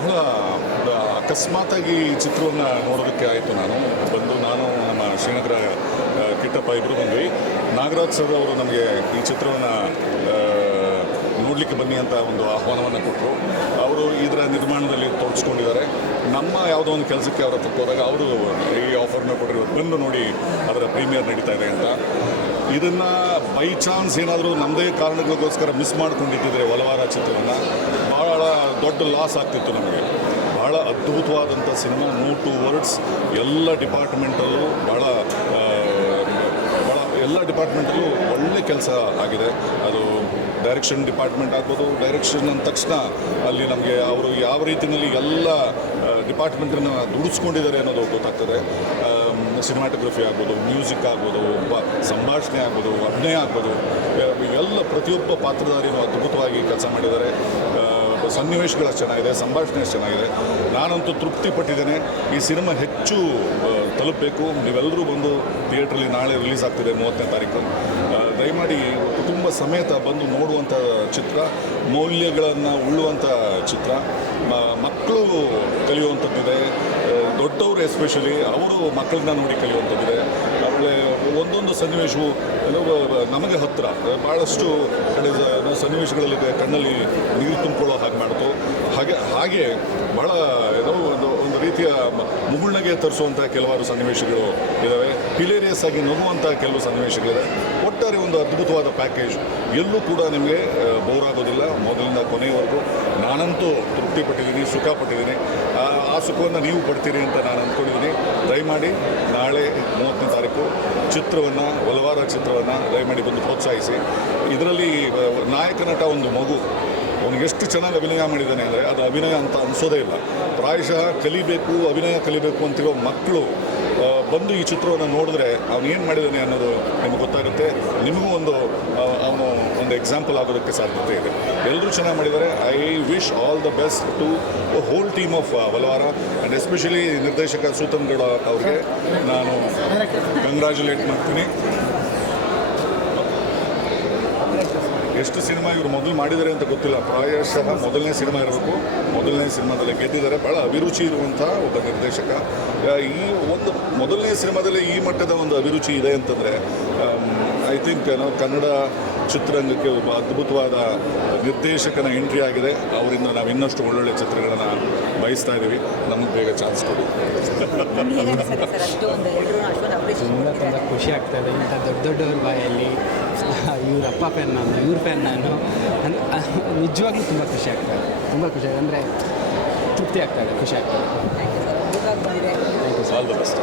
ಬಹಳ ಅಕಸ್ಮಾತಾಗಿ ಈ ಚಿತ್ರವನ್ನು ನೋಡೋದಕ್ಕೆ ಆಯಿತು. ನಾನು ನಮ್ಮ ಶ್ರೀನಗರ ಕಿಟ್ಟಪ್ಪ ಇಬ್ಬರು ಬಂದ್ವಿ. ನಾಗರಾಜ್ ಸರ್ ಅವರು ನಮಗೆ ಈ ಚಿತ್ರವನ್ನು ನೋಡಲಿಕ್ಕೆ ಬನ್ನಿ ಅಂತ ಒಂದು ಆಹ್ವಾನವನ್ನು ಕೊಟ್ಟರು. ಅವರು ಇದರ ನಿರ್ಮಾಣದಲ್ಲಿ ತೊಡಗಿಸ್ಕೊಂಡಿದ್ದಾರೆ. ನಮ್ಮ ಯಾವುದೋ ಒಂದು ಕೆಲಸಕ್ಕೆ ಅವರ ಹತ್ರ ಹೋದಾಗ ಅವರು ಈ ಆಫರ್ನ ಕೊಟ್ಟರು, ಬಂದು ನೋಡಿ ಅದರ ಪ್ರೀಮಿಯರ್ ನಡೀತಾ ಇದೆ ಅಂತ. ಇದನ್ನು ಬೈ ಚಾನ್ಸ್ ಏನಾದರೂ ನಮ್ಮದೇ ಕಾರಣಗಳಿಗೋಸ್ಕರ ಮಿಸ್ ಮಾಡ್ಕೊಂಡಿದ್ದಿದ್ರೆ ಒಲವಾರ ಚಿತ್ರವನ್ನು ಭಾಳ ದೊಡ್ಡ ಲಾಸ್ ಆಗ್ತಿತ್ತು ನಮಗೆ. ಭಾಳ ಅದ್ಭುತವಾದಂಥ ಸಿನಿಮಾ, 2 ವರ್ಡ್ಸ್, ಎಲ್ಲ ಡಿಪಾರ್ಟ್ಮೆಂಟಲ್ಲೂ ಎಲ್ಲ ಡಿಪಾರ್ಟ್ಮೆಂಟಲ್ಲೂ ಒಳ್ಳೆ ಕೆಲಸ ಆಗಿದೆ. ಅದು ಡೈರೆಕ್ಷನ್ ಡಿಪಾರ್ಟ್ಮೆಂಟ್ ಆಗ್ಬೋದು. ಡೈರೆಕ್ಷನ್ ಅಂದ ತಕ್ಷಣ ಅಲ್ಲಿ ನಮಗೆ ಅವರು ಯಾವ ರೀತಿಯಲ್ಲಿ ಎಲ್ಲ ಡಿಪಾರ್ಟ್ಮೆಂಟನ್ನು ದುಡಿಸ್ಕೊಂಡಿದ್ದಾರೆ ಅನ್ನೋದು ಗೊತ್ತಾಗ್ತದೆ. ಸಿನಿಮಾಟೋಗ್ರಫಿ ಆಗ್ಬೋದು, ಮ್ಯೂಸಿಕ್ ಆಗ್ಬೋದು, ಸಂಭಾಷಣೆ ಆಗ್ಬೋದು, ಅಭಿನಯ ಆಗ್ಬೋದು, ಎಲ್ಲ ಪ್ರತಿಯೊಬ್ಬ ಪಾತ್ರಧಾರಿನೂ ಅದ್ಭುತವಾಗಿ ಕೆಲಸ ಮಾಡಿದ್ದಾರೆ. ಸನ್ನಿವೇಶಗಳು ಚೆನ್ನಾಗಿದೆ, ಸಂಭಾಷಣೆ ಚೆನ್ನಾಗಿದೆ. ನಾನಂತೂ ತೃಪ್ತಿಪಟ್ಟಿದ್ದೇನೆ. ಈ ಸಿನಿಮಾ ಹೆಚ್ಚು ತಲುಪಬೇಕು. ನೀವೆಲ್ಲರೂ ಬಂದು ಥಿಯೇಟ್ರಲ್ಲಿ ನಾಳೆ ರಿಲೀಸ್ ಆಗ್ತಿದೆ 30ನೇ ತಾರೀಕು. ದಯಮಾಡಿ ಕುಟುಂಬ ಸಮೇತ ಬಂದು ನೋಡುವಂಥ ಚಿತ್ರ, ಮೌಲ್ಯಗಳನ್ನು ಉಳ್ಳುವಂಥ ಚಿತ್ರ. ಮಕ್ಕಳು ಕಲಿಯುವಂಥದ್ದಿದೆ, ದೊಡ್ಡವರು ಎಸ್ಪೆಷಲಿ ಅವರು ಮಕ್ಕಳನ್ನ ನೋಡಿ ಕಲಿಯುವಂಥದ್ದಿದೆ. ಆಮೇಲೆ ಒಂದೊಂದು ಸನ್ನಿವೇಶವು ನಮಗೆ ಹತ್ತಿರ, ಭಾಳಷ್ಟು ಕಡೆ ಸನ್ನಿವೇಶಗಳಲ್ಲಿ ಕಣ್ಣಲ್ಲಿ ನೀರು ತುಂಬಿಕೊಳ್ಳೋ ಹಾಗೆ ಮಾಡ್ತು. ಹಾಗೆ ಭಾಳ ಒಂದು ರೀತಿಯ ಮುಗುಳ್ನಗೆ ತರಿಸುವಂಥ ಕೆಲವಾರು ಸನ್ನಿವೇಶಗಳು ಇದ್ದಾವೆ. ಹಿಲೇರಿಯಸ್ ಆಗಿ ನಗುವಂಥ ಕೆಲವು ಸನ್ನಿವೇಶಗಳಿದೆ. ಒಟ್ಟಾರೆ ಒಂದು ಅದ್ಭುತವಾದ ಪ್ಯಾಕೇಜ್. ಎಲ್ಲೂ ಕೂಡ ನಿಮಗೆ ಬೋರ್ ಆಗೋದಿಲ್ಲ ಮೊದಲಿಂದ ಕೊನೆಯವರೆಗೂ. ನಾನಂತೂ ತೃಪ್ತಿಪಟ್ಟಿದ್ದೀನಿ, ಸುಖಪಟ್ಟಿದ್ದೀನಿ. ಆ ಸುಖವನ್ನು ನೀವು ಪಡ್ತೀರಿ ಅಂತ ನಾನು ಅಂದ್ಕೊಂಡಿದ್ದೀನಿ. ದಯಮಾಡಿ ನಾಳೆ 30ನೇ ತಾರೀಕು ಚಿತ್ರವನ್ನು, ಒಲವಾರ ಚಿತ್ರವನ್ನು ದಯಮಾಡಿ ಬಂದು ಪ್ರೋತ್ಸಾಹಿಸಿ. ಇದರಲ್ಲಿ ನಾಯಕ ನಟ ಒಂದು ಮಗು, ಅವನಿಗೆ ಎಷ್ಟು ಚೆನ್ನಾಗಿ ಅಭಿನಯ ಮಾಡಿದ್ದಾನೆ ಅಂದರೆ ಅದು ಅಭಿನಯ ಅಂತ ಅನಿಸೋದೇ ಇಲ್ಲ. ಪ್ರಾಯಶಃ ಕಲಿಬೇಕು, ಅಭಿನಯ ಕಲಿಬೇಕು ಅಂತಿರೋ ಮಕ್ಕಳು ಬಂದು ಈ ಚಿತ್ರವನ್ನು ನೋಡಿದ್ರೆ ಅವನು ಏನು ಮಾಡಿದ್ದಾನೆ ಅನ್ನೋದು ನಿಮಗೆ ಗೊತ್ತಾಗುತ್ತೆ. ನಿಮಗೂ ಅವನು ಒಂದು ಎಕ್ಸಾಂಪಲ್ ಆಗೋದಕ್ಕೆ ಸಾಧ್ಯತೆ ಇದೆ. ಎಲ್ಲರೂ ಚೆನ್ನಾಗಿ ಮಾಡಿದ್ದಾರೆ. I wish all the best to whole team of Olavara and especially ನಿರ್ದೇಶಕ ಸೂತನ್ ಗೌಡ ಅವ್ರಿಗೆ ನಾನು ಕಂಗ್ರ್ಯಾಚುಲೇಟ್ ಮಾಡ್ತೀನಿ. ಎಷ್ಟು ಸಿನಿಮಾ ಇವರು ಮೊದಲು ಮಾಡಿದ್ದಾರೆ ಅಂತ ಗೊತ್ತಿಲ್ಲ. ಪ್ರಾಯಶಃ ಮೊದಲನೇ ಸಿನಿಮಾ ಇರಬೇಕು. ಮೊದಲನೇ ಸಿನಿಮಾದಲ್ಲಿ ಗೆದ್ದಿದ್ದಾರೆ. ಭಾಳ ಅಭಿರುಚಿ ಇರುವಂಥ ಒಬ್ಬ ನಿರ್ದೇಶಕ. ಈ ಒಂದು ಮೊದಲನೇ ಸಿನಿಮಾದಲ್ಲಿ ಈ ಮಟ್ಟದ ಒಂದು ಅಭಿರುಚಿ ಇದೆ ಅಂತಂದರೆ ಐ ಥಿಂಕ್ ಕನ್ನಡ ಚಿತ್ರರಂಗಕ್ಕೆ ಒಬ್ಬ ಅದ್ಭುತವಾದ ನಿರ್ದೇಶಕನ ಎಂಟ್ರಿ ಆಗಿದೆ. ಅವರಿಂದ ನಾವು ಇನ್ನಷ್ಟು ಒಳ್ಳೊಳ್ಳೆ ಚಿತ್ರಗಳನ್ನು ಬಯಸ್ತಾ ಇದ್ದೀವಿ. ನಮಗೆ ಬೇಗ ಚಾನ್ಸ್ ಕೊಡಿ. ತುಂಬ ಖುಷಿ ಆಗ್ತಾಯಿದೆ. ಇಂಥ ದೊಡ್ಡವ್ರ ಬಾಯಲ್ಲಿ ಇವ್ರ ಅಪ್ಪ ಫ್ಯಾನ್ ನಾನು, ಇವ್ರ ಫ್ಯಾನ್ ನಾನು, ನಿಜವಾಗ್ಲೂ ತುಂಬ ಖುಷಿ ಆಗ್ತಾಯಿದೆ. ತುಂಬ ಖುಷಿ ಆಗಿದೆ ಅಂದರೆ ತೃಪ್ತಿ ಆಗ್ತಾಯಿದೆ, ಖುಷಿ ಆಗ್ತಾಯಿದೆ. All the best.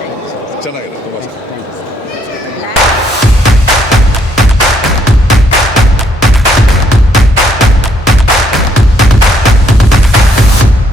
ಚೆನ್ನಾಗಿದೆ, ತುಂಬ ಚೆನ್ನಾಗಿ.